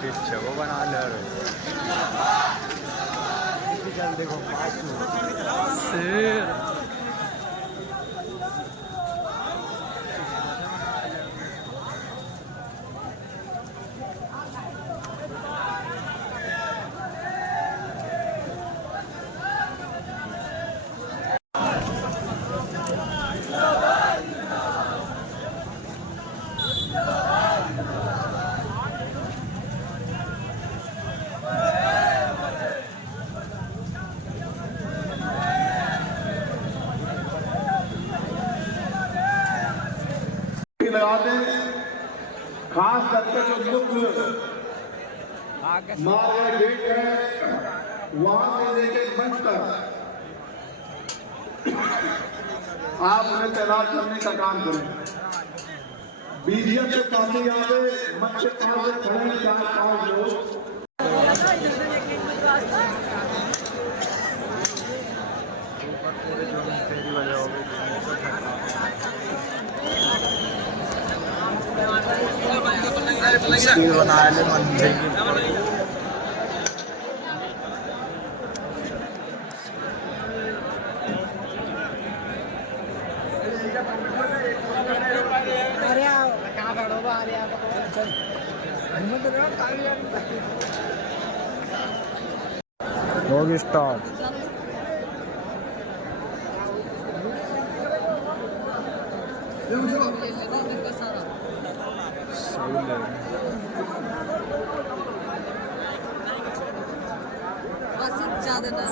पीछे वो बना ले देखो शेर लगा दें, खास करके जो मुख्य मार्ग गेट है वहां से लेके मंच तक आप उन्हें तैनात करने का काम करें। बीजीएफ से काफी आगे मंच के पास खड़े हैं 4-5 लोग। बना ले मंदिर की होगी स्टार्ट ज्यादा ना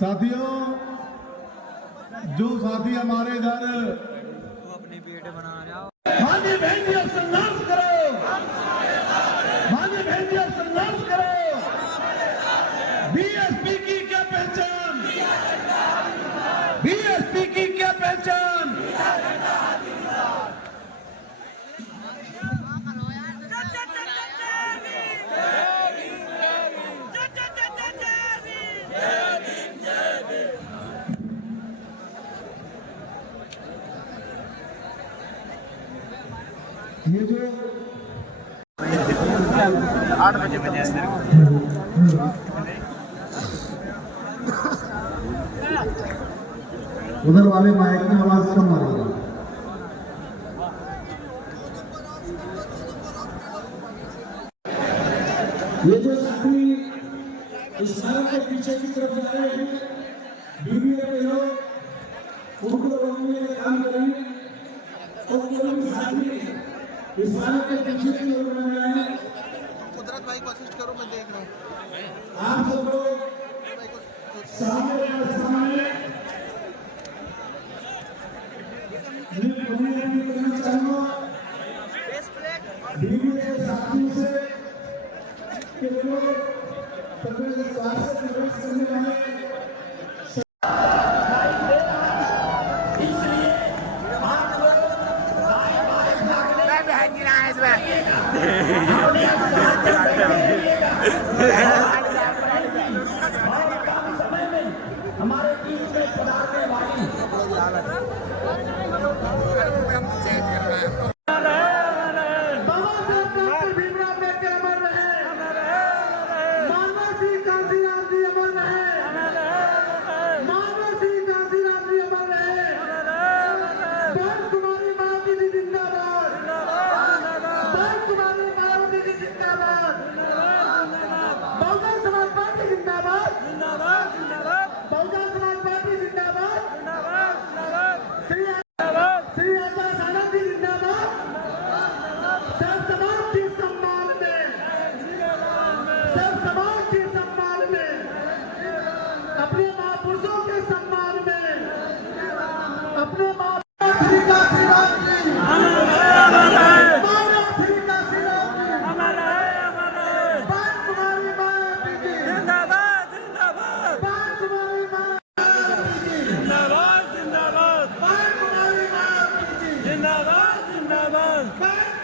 साथियों, जो साथी हमारे घर अपनी वीडियो बना रहे हो मान्य बहन जी, अब संघर्ष करो। मान्य बहन जी, अब संघर्ष करो। बीएसपी की क्या पहचान, बीएसपी की क्या पहचान। ये जो 8 बजे बजे उधर वाले माइक में आवाज कम आ रही है। ये जो साथी इस सड़क के पीछे की तरफ जा रहे हैं, बीबीए के लोग उनको रोकने का काम करें। तो कोई साथी इस सड़क के पीछे की ओर बन रहे हैं। कुदरत भाई कोशिश करो, मैं देख रहा हूँ। आप सब लोग सामने करना चाहूँगा बीबीए के साथियों से कि वो लोग तकरीबन स्वास्थ्य से प्रवेश करने वाले हमारे बीच में पधारने वाली जिंदाबाद।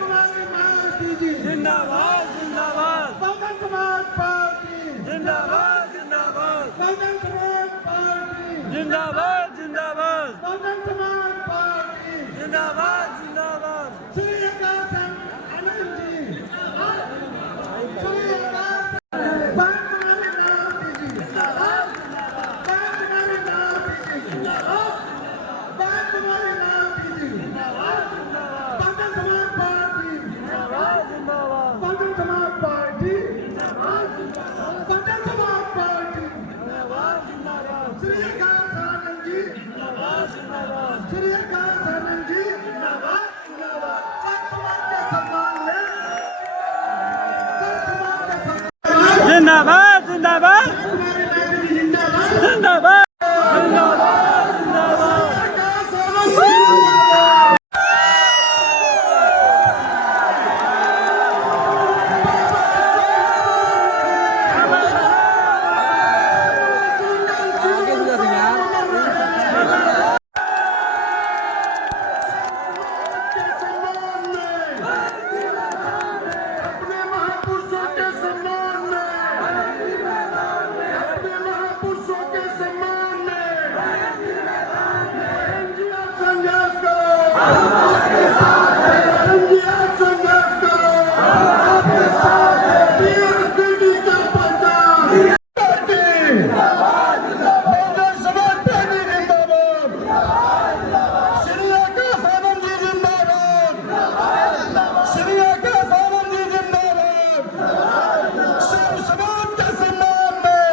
कुमारी मार्टी जी जिंदाबाद जिंदाबाद बहुजन समाज पार्टी जिंदाबाद जिंदाबाद बहुजन समाज पार्टी जिंदाबाद जिंदाबाद बहुजन समाज पार्टी जिंदाबाद जिंदाबाद श्री आकाश आनंद जी श्री आकाश कुमारी मार्टी जी कुमारी मार्टी जी कुमारी मार्टी जी Bahujan Samaj party Bahujan Samaj party Bahujan Samaj party Shri Akash Anand ji Shri Akash Anand ji समाज के सम्मान में जिंदाबाद जिंदाबाद कुमारी मार्टी जी जिंदाबाद जिंदाबाद जिंदाबाद जिंदाबाद आकाश आनंद जी अपने महापुरुषों के सम्मान में अपने महापुरुषों के सम्मान में एनजीआर संघर्ष करो एनजीआर संघर्ष करो पीएसपीडी का प्रचार बहुजन समाज पार्टी जिंदाबाद श्री आकाश आनंद जी जिंदाबाद श्री आकाश आनंद जी जिंदाबाद सब समाज के सम्मान में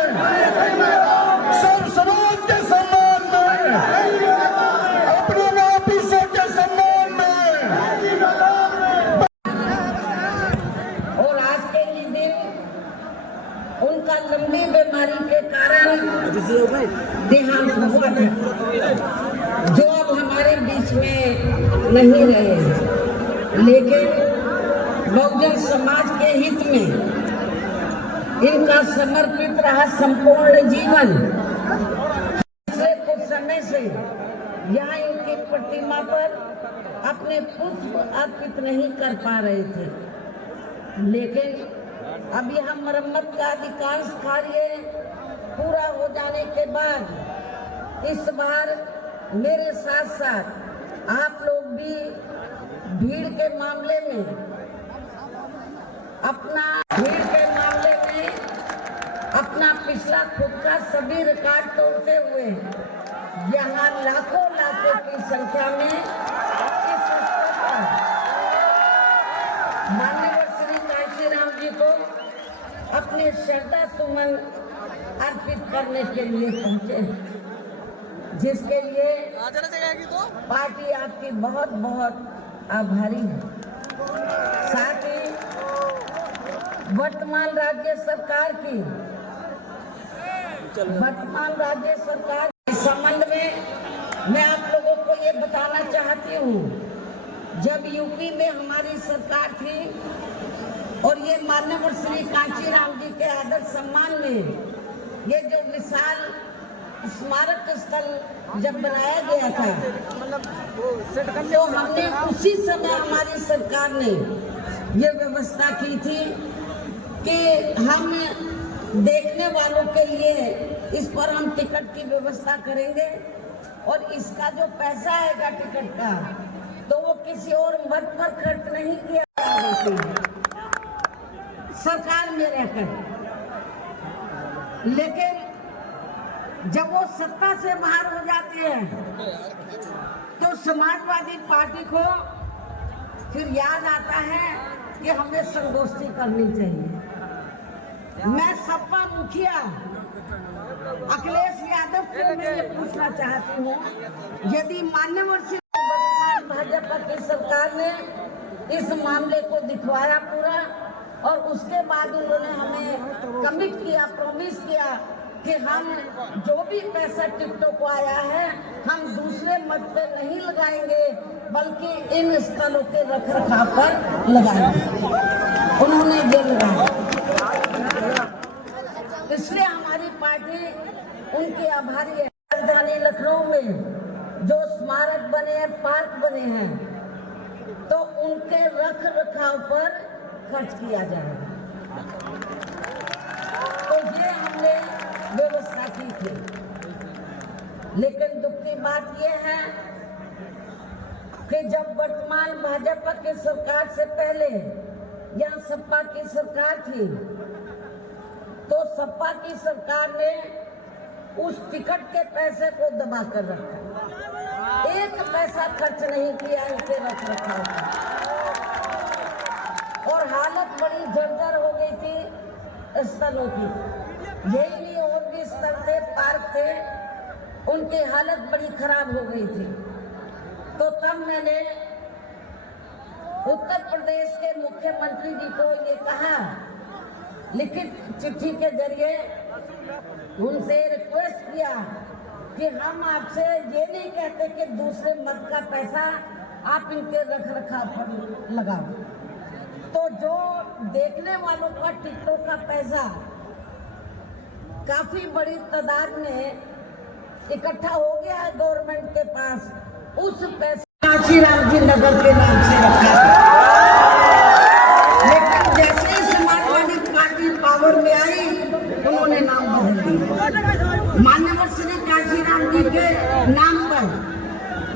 सब समाज के सम्मान में अपने महापुरुषों के सम्मान में और आज के ही दिन उनका लंबी बीमारी के कारण देहांत हुआ था, जो अब हमारे बीच में नहीं रहे। लेकिन बहुजन समाज के हित में इनका समर्पित रहा संपूर्ण जीवन। पिछले कुछ समय से यहाँ इनकी प्रतिमा पर अपने पुष्प अर्पित नहीं कर पा रहे थे, लेकिन अब यह मरम्मत का अधिकांश कार्य पूरा हो जाने के बाद इस बार मेरे साथ साथ आप लोग भी भीड़ के मामले में अपना पिछला खुद का सभी रिकॉर्ड तोड़ते हुए यहाँ लाखों की संख्या में इस स्तर पर माननीय श्री कांशीराम जी को अपने श्रद्धा सुमन अर्पित करने के लिए पहुंचे, जिसके लिए पार्टी आपकी बहुत बहुत आभारी है। साथ ही वर्तमान राज्य सरकार के संबंध में मैं आप लोगों को ये बताना चाहती हूँ, जब यूपी में हमारी सरकार थी और ये माननीय श्री कांशीराम जी के आदर सम्मान में ये जो विशाल स्मारक स्थल जब बनाया गया था, तो हमने उसी समय हमारी सरकार ने ये व्यवस्था की थी कि हम देखने वालों के लिए इस पर हम टिकट की व्यवस्था करेंगे और इसका जो पैसा आएगा टिकट का, तो वो किसी और मत पर खर्च नहीं किया जाएगा सरकार में रहकर। लेकिन जब वो सत्ता से बाहर हो जाते हैं तो समाजवादी पार्टी को फिर याद आता है कि हमें संगोष्ठी करनी चाहिए। मैं सपा मुखिया अखिलेश यादव से मैं ये पूछना चाहती हूँ, यदि माननीय वर्तमान भाजपा की सरकार ने इस मामले को दिखवाया पूरा और उसके बाद उन्होंने हमें कमिट किया, प्रॉमिस किया कि हम जो भी पैसा टिकटों को आया है हम दूसरे मत पे नहीं लगाएंगे बल्कि इन स्थलों के रखरखाव पर लगाएंगे। उन्होंने ये लगाया, इसलिए हमारी पार्टी उनकी आभारी है। राजधानी लखनऊ में जो स्मारक बने हैं, पार्क बने हैं, तो उनके रख रखाव पर खर्च किया जाएगा। तो ये हमने व्यवस्था की थी। लेकिन दुख की बात यह है कि जब वर्तमान भाजपा की सरकार से पहले यहाँ सपा की सरकार थी, तो सपा की सरकार ने उस टिकट के पैसे को दबा कर रखा, एक पैसा खर्च नहीं किया इनके रख रखाव का, और हालत बड़ी जर्जर हो गई थी स्थलों की। यही नहीं, और भी स्थल थे, पार्क थे, उनकी हालत बड़ी खराब हो गई थी। तो तब मैंने उत्तर प्रदेश के मुख्यमंत्री जी को ये कहा, लिखित चिट्ठी के जरिए उनसे रिक्वेस्ट किया कि हम आपसे ये नहीं कहते कि दूसरे मत का पैसा आप इनके रख रखाव पर लगाओ, तो जो देखने वालों का टिकटों का पैसा काफी बड़ी तादाद में इकट्ठा हो गया है गवर्नमेंट के पास, उस पैसे काशीराम जी नगर के नाम से रखा है। लेकिन जैसे ही समाजवादी पार्टी पावर में आई, उन्होंने नाम बदल दिया। मान्यवर श्री काशीराम जी के नाम पर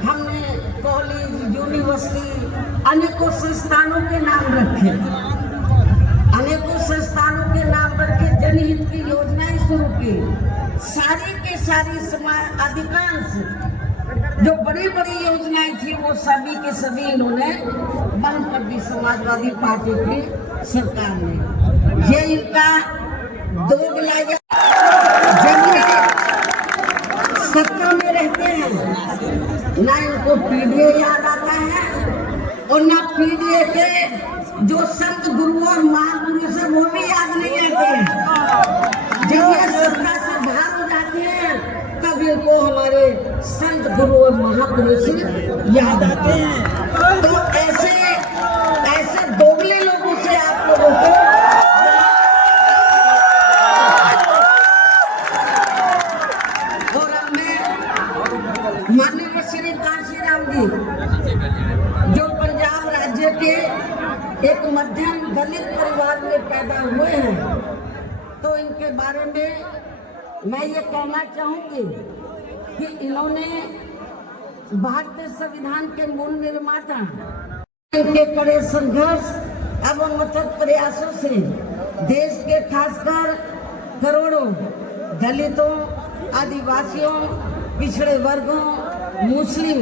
हमने कॉलेज, यूनिवर्सिटी, अनेकों संस्थानों के नाम रखे, अनेकों संस्थानों के नाम रखे, जनहित की योजनाएं शुरू की। सारी के सारी समाज, अधिकांश जो बड़ी बड़ी योजनाएं थी, वो सभी के सभी इन्होंने बंद कर दी समाजवादी पार्टी की सरकार ने। ये इनका दोगला, जब सत्ता में रहते हैं ना इनको पीडीए याद आता है, और ना पीडीए के जो संत गुरु और महापुरुष है वो भी याद नहीं आते हैं। जब ये सत्ता से बाहर हो जाते हैं तब इनको हमारे संत गुरु और महापुरुष याद आते हैं। तो ऐसे दोगले लोगों से आप लोगों को और अब मैं माननीय श्री काशीराम जी जो पंजाब राज्य के एक मध्यम दलित परिवार में पैदा हुए हैं, तो इनके बारे में मैं ये कहना चाहूंगी कि इन्होंने भारतीय संविधान के मूल निर्माता के कड़े संघर्ष एवं अथक प्रयासों से देश के खासकर करोड़ों दलितों, आदिवासियों, पिछड़े वर्गों, मुस्लिम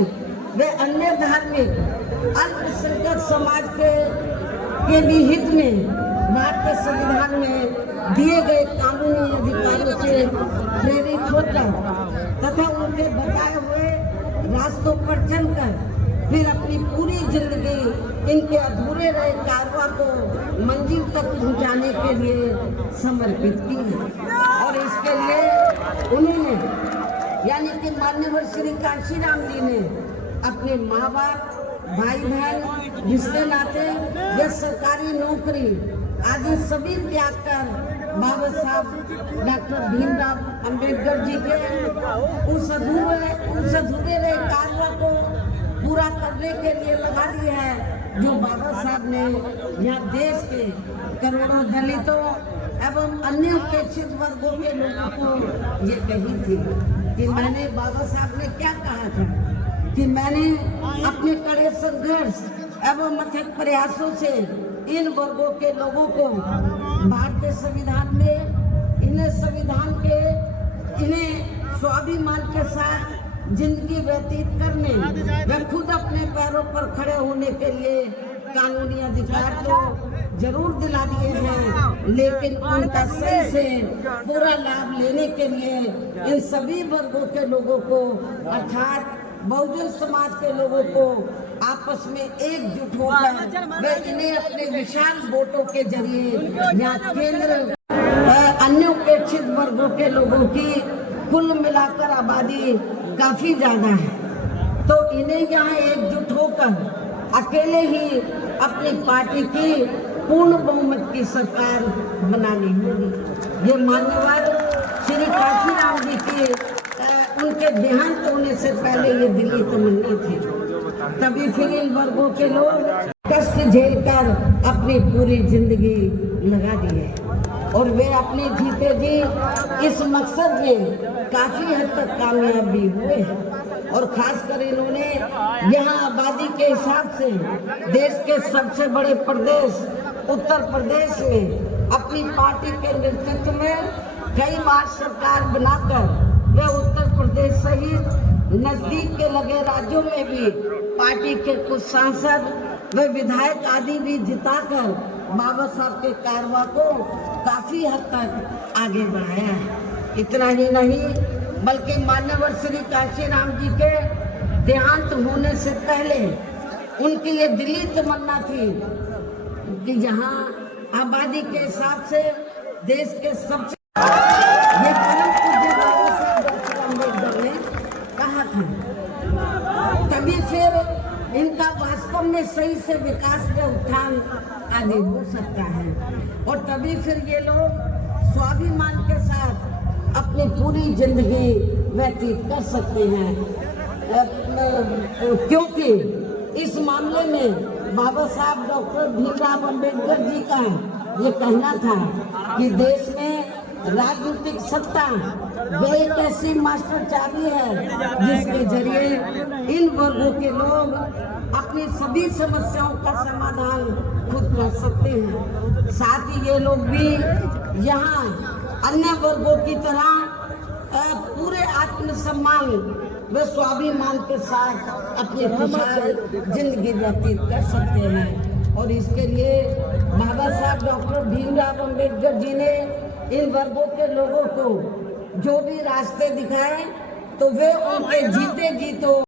व अन्य धार्मिक अल्पसंख्यक समाज के भी हित में भारतीय संविधान में दिए गए कानूनी अधिकारों से प्रेरित होकर तथा उनके बताए हुए रास्तों पर चलकर फिर अपनी पूरी जिंदगी इनके अधूरे रहे कारवां को मंजिल तक पहुंचाने के लिए समर्पित की है। और इसके लिए उन्होंने, यानी कि माननीय श्री काशीराम जी ने अपने माँ बाप, भाई बहन, रिश्ते नाते या सरकारी नौकरी आदि सभी त्याग कर बाबा साहब डॉक्टर भीमराव अंबेडकर जी के उस अधूरे रहे कार्य को पूरा करने के लिए लगा दिया है, जो बाबा साहब ने यहाँ देश के करोड़ों दलितों एवं अन्य उपेक्षित वर्गों के लोगों को ये कही थी कि मैंने, बाबा साहब ने क्या कहा था कि मैंने अपने कड़े संघर्ष एवं अथक प्रयासों से इन वर्गों के लोगों को भारतीय संविधान में इन्हें स्वाभिमान के साथ जिंदगी व्यतीत करने व खुद अपने पैरों पर खड़े होने के लिए कानूनी अधिकार तो जरूर दिला दिए हैं, लेकिन उनका सही से पूरा लाभ लेने के लिए इन सभी वर्गों के लोगों को अर्थात बहुजन समाज के लोगों को आपस में एकजुट होकर वे इन्हें अपने विशाल वोटों के जरिए यहाँ केंद्र अन्य उपेक्षित वर्गों के लोगों की कुल मिलाकर आबादी काफी ज्यादा है, तो इन्हें यहाँ एकजुट होकर अकेले ही अपनी पार्टी की पूर्ण बहुमत की सरकार बनानी होगी। ये मान्यवर श्री काशीराम जी की उनके देहांत होने से पहले ये दिल्ली तमन्नी थी, तभी फिर इन वर्गों के लोग कष्ट झेलकर अपनी पूरी जिंदगी लगा दी है और वे अपने जीते जी इस मकसद में काफी हद तक कामयाब भी हुए हैं। और खासकर इन्होंने यहाँ आबादी के हिसाब से देश के सबसे बड़े प्रदेश उत्तर प्रदेश में अपनी पार्टी के नेतृत्व में कई बार सरकार बनाकर वे उत्तर प्रदेश सहित नजदीक के लगे राज्यों में भी पार्टी के कुछ सांसद व विधायक आदि भी जिताकर बाबा साहब के कारवा को काफी हद तक आगे बढ़ाया है। इतना ही नहीं बल्कि मान्यवर श्री कांशीराम जी के देहांत होने से पहले उनकी ये दिली तमन्ना थी कि यहाँ आबादी के हिसाब से देश के सबसे ये परम पूज्य बाबा साहब डॉक्टर अम्बेडकर ने कहा था। तभी फिर इनका वास्तव में सही से विकास में उत्थान आदि हो सकता है और तभी फिर ये लोग स्वाभिमान के साथ अपनी पूरी जिंदगी व्यतीत कर सकते हैं। क्योंकि इस मामले में बाबा साहब डॉक्टर भीमराव अम्बेडकर जी का ये कहना था कि देश में राजनीतिक सत्ता वह एक ऐसी मास्टर चाबी है जिसके जरिए इन वर्गों के लोग अपनी सभी समस्याओं का समाधान खुद कर सकते हैं। साथ ही ये लोग भी यहाँ अन्य वर्गों की तरह पूरे आत्मसम्मान व स्वाभिमान के साथ अपनी खुशहाल जिंदगी व्यतीत कर सकते हैं। और इसके लिए बाबा साहब डॉक्टर भीमराव अम्बेडकर जी ने इन वर्गों के लोगों को जो भी रास्ते दिखाए तो वे उनके जीते जी तो